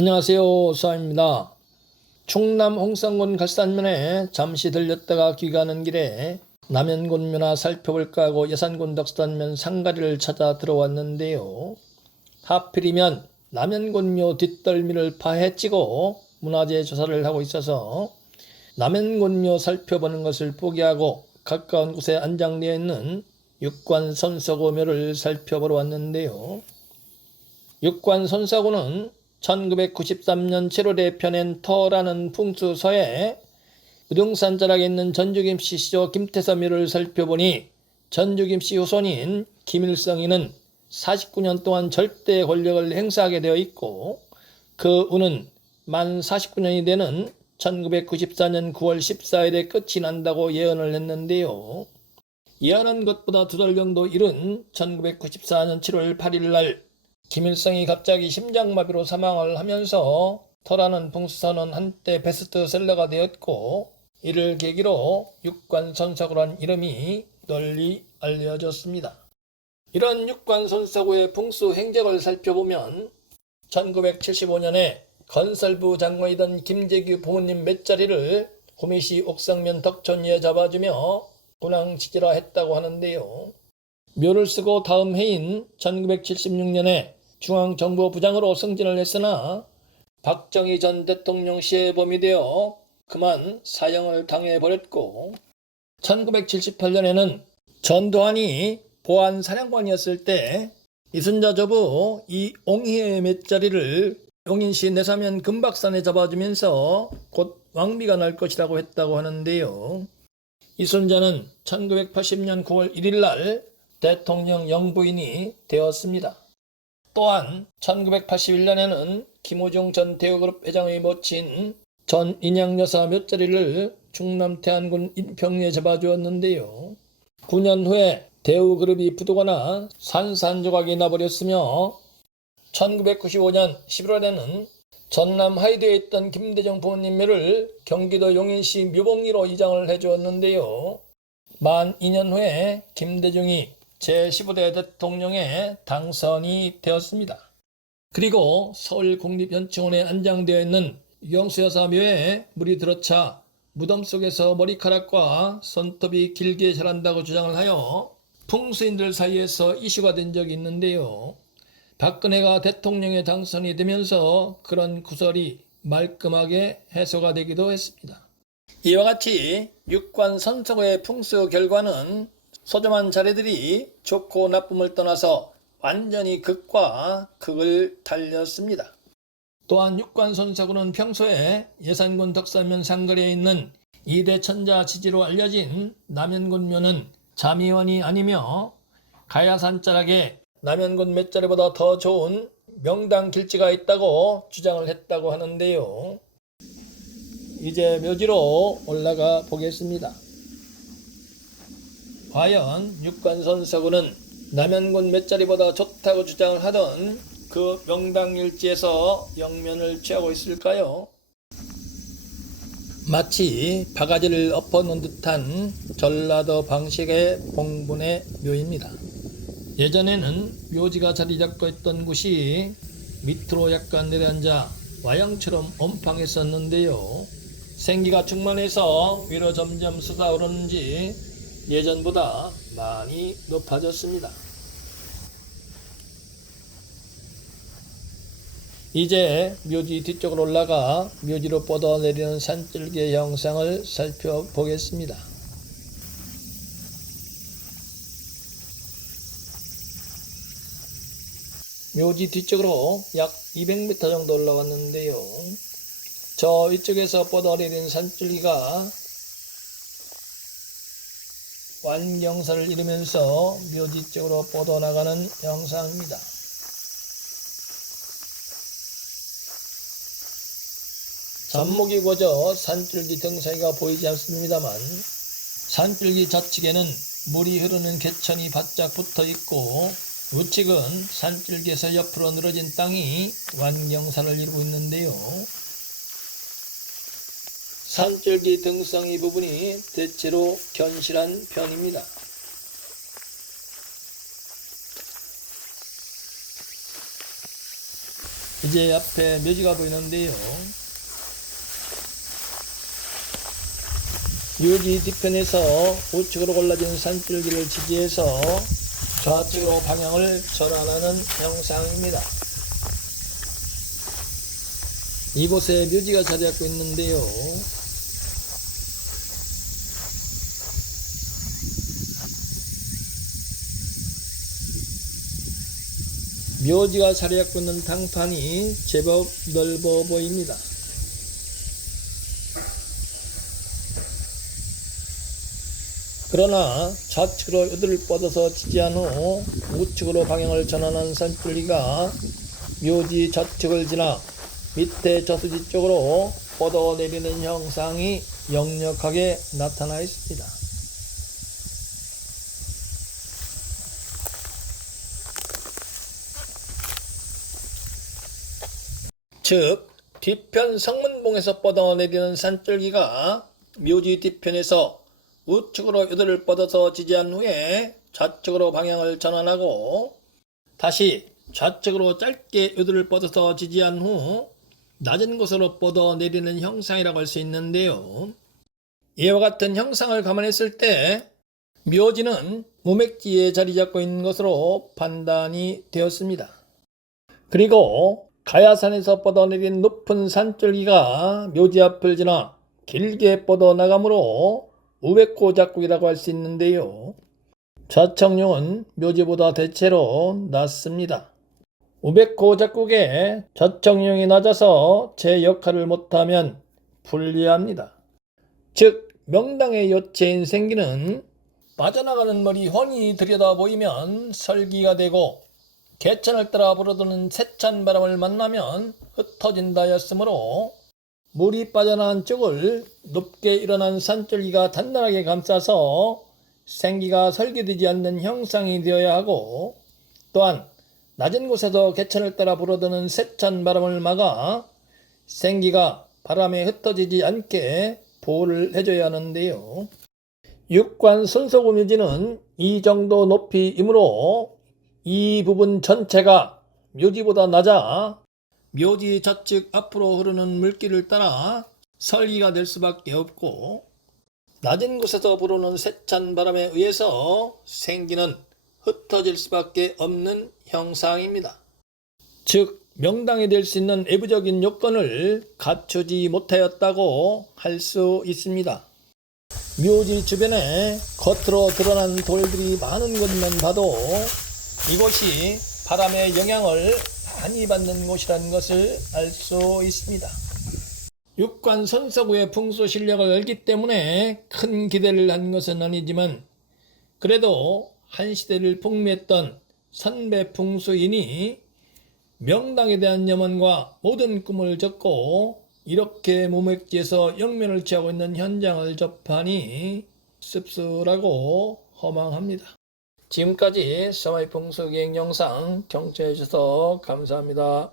안녕하세요. 수아입니다. 충남 홍성군 갈산면에 잠시 들렸다가 귀가하는 길에 남연군묘나 살펴볼까 하고 예산군 덕산면 상가리를 찾아 들어왔는데요. 하필이면 남연군묘 뒷덜미를 파헤치고 문화재 조사를 하고 있어서 남연군묘 살펴보는 것을 포기하고 가까운 곳에 안장되어 있는 육관선서고묘를 살펴보러 왔는데요. 육관선서고는 1993년 7월에 펴낸 터라는 풍수서에 의등산 자락에 있는 전주김씨 시조 김태서묘를 살펴보니 전주김씨 후손인 김일성이는 49년 동안 절대 권력을 행사하게 되어 있고 그 운은 만 49년이 되는 1994년 9월 14일에 끝이 난다고 예언을 했는데요. 예언한 것보다 두 달 정도 이른 1994년 7월 8일 날 김일성이 갑자기 심장마비로 사망을 하면서 터라는 풍수서는 한때 베스트셀러가 되었고 이를 계기로 육관선서고란 이름이 널리 알려졌습니다. 이런 육관선서고의 풍수 행적을 살펴보면 1975년에 건설부 장관이던 김재규 부모님 맷자리를 구미시 옥성면 덕촌리에 잡아주며 군왕지지라 했다고 하는데요. 묘를 쓰고 다음 해인 1976년에 중앙정보부장으로 승진을 했으나 박정희 전 대통령 시에 범이 되어 그만 사형을 당해버렸고 1978년에는 전두환이 보안사령관이었을 때 이순자 조부 이옹희의 맷자리를 용인시 내사면 금박산에 잡아주면서 곧 왕비가 날 것이라고 했다고 하는데요. 이순자는 1980년 9월 1일 날 대통령 영부인이 되었습니다. 또한 1981년에는 김호중 전 대우그룹 회장의 모친 전 인양여사 묘자리를 충남 태안군 인평리에 잡아주었는데요. 9년 후에 대우그룹이 부도거나 산산조각이 나버렸으며 1995년 11월에는 전남 하이드에 있던 김대중 부모님 묘를 경기도 용인시 묘봉리로 이장을 해주었는데요. 만 2년 후에 김대중이 제15대 대통령에 당선이 되었습니다. 그리고 서울국립현충원에 안장되어 있는 유영수여사 묘에 물이 들어차 무덤 속에서 머리카락과 손톱이 길게 자란다고 주장을 하여 풍수인들 사이에서 이슈가 된 적이 있는데요. 박근혜가 대통령에 당선이 되면서 그런 구설이 말끔하게 해소가 되기도 했습니다. 이와 같이 육관선서고의 풍수 결과는 소중한 자리들이 좋고 나쁨을 떠나서 완전히 극과 극을 달렸습니다. 또한 육관선서고는 평소에 예산군 덕산면 상거리에 있는 2대 천자 지지로 알려진 남연군묘는 잠의원이 아니며 가야산 자락에 남연군 맷자리보다 더 좋은 명당 길지가 있다고 주장을 했다고 하는데요. 이제 묘지로 올라가 보겠습니다. 과연 육관선서고는 남연군 맷자리보다 좋다고 주장을 하던 그 명당일지에서 영면을 취하고 있을까요? 마치 바가지를 엎어놓은 듯한 전라도 방식의 봉분의 묘입니다. 예전에는 묘지가 자리 잡고 있던 곳이 밑으로 약간 내려앉아 와양처럼 엄팡했었는데요. 생기가 충만해서 위로 점점 솟아오르는지 예전보다 많이 높아졌습니다. 이제 묘지 뒤쪽으로 올라가 묘지로 뻗어내리는 산줄기의 형상을 살펴보겠습니다. 묘지 뒤쪽으로 약 200m 정도 올라왔는데요. 저 이쪽에서 뻗어내린 산줄기가 완경사를 이루면서 묘지 쪽으로 뻗어나가는 형상입니다. 잡목이 고져 산줄기 등사이가 보이지 않습니다만 산줄기 좌측에는 물이 흐르는 개천이 바짝 붙어 있고 우측은 산줄기에서 옆으로 늘어진 땅이 완경사를 이루고 있는데요. 산줄기 등성이 부분이 대체로 견실한 편입니다. 이제 앞에 묘지가 보이는데요. 묘지 뒤편에서 우측으로 골라진 산줄기를 지지해서 좌측으로 방향을 전환하는 형상입니다. 이곳에 묘지가 자리 잡고 있는데요. 묘지가 자리 잡고 있는 당판이 제법 넓어 보입니다. 그러나 좌측으로 요들을 뻗어서 지지한 후 우측으로 방향을 전환한 산줄기가 묘지 좌측을 지나 밑에 저수지 쪽으로 뻗어내리는 형상이 역력하게 나타나 있습니다. 즉 뒤편 성문봉에서 뻗어내리는 산줄기가 묘지 뒤편에서 우측으로 요들을 뻗어서 지지한 후에 좌측으로 방향을 전환하고 다시 좌측으로 짧게 요들을 뻗어서 지지한 후 낮은 곳으로 뻗어내리는 형상이라고 할 수 있는데요. 이와 같은 형상을 감안했을 때 묘지는 무맥지에 자리 잡고 있는 것으로 판단이 되었습니다. 그리고 가야산에서 뻗어내린 높은 산줄기가 묘지 앞을 지나 길게 뻗어나가므로 우백호 작국이라고 할 수 있는데요. 좌청룡은 묘지보다 대체로 낮습니다. 우백호 작국에 좌청룡이 낮아서 제 역할을 못하면 불리합니다. 즉 명당의 요체인 생기는 빠져나가는 머리 훤히 들여다 보이면 설기가 되고 개천을 따라 불어드는 세찬 바람을 만나면 흩어진다 였으므로 물이 빠져나간 쪽을 높게 일어난 산줄기가 단단하게 감싸서 생기가 설계되지 않는 형상이 되어야 하고 또한 낮은 곳에서 개천을 따라 불어드는 세찬 바람을 막아 생기가 바람에 흩어지지 않게 보호를 해줘야 하는데요. 육관 손소구 묘지는 이 정도 높이이므로 이 부분 전체가 묘지보다 낮아 묘지 좌측 앞으로 흐르는 물길을 따라 설기가 될 수밖에 없고 낮은 곳에서 불어오는 세찬 바람에 의해서 생기는 흩어질 수밖에 없는 형상입니다. 즉 명당이 될 수 있는 외부적인 요건을 갖추지 못하였다고 할 수 있습니다. 묘지 주변에 겉으로 드러난 돌들이 많은 것만 봐도 이곳이 바람의 영향을 많이 받는 곳이라는 것을 알 수 있습니다. 육관 손서구의 풍수 실력을 알기 때문에 큰 기대를 한 것은 아니지만 그래도 한 시대를 풍미했던 선배 풍수인이 명당에 대한 염원과 모든 꿈을 접고 이렇게 무맥지에서 영면을 취하고 있는 현장을 접하니 씁쓸하고 허망합니다. 지금까지 서마이 풍수기행 영상 경청해 주셔서 감사합니다.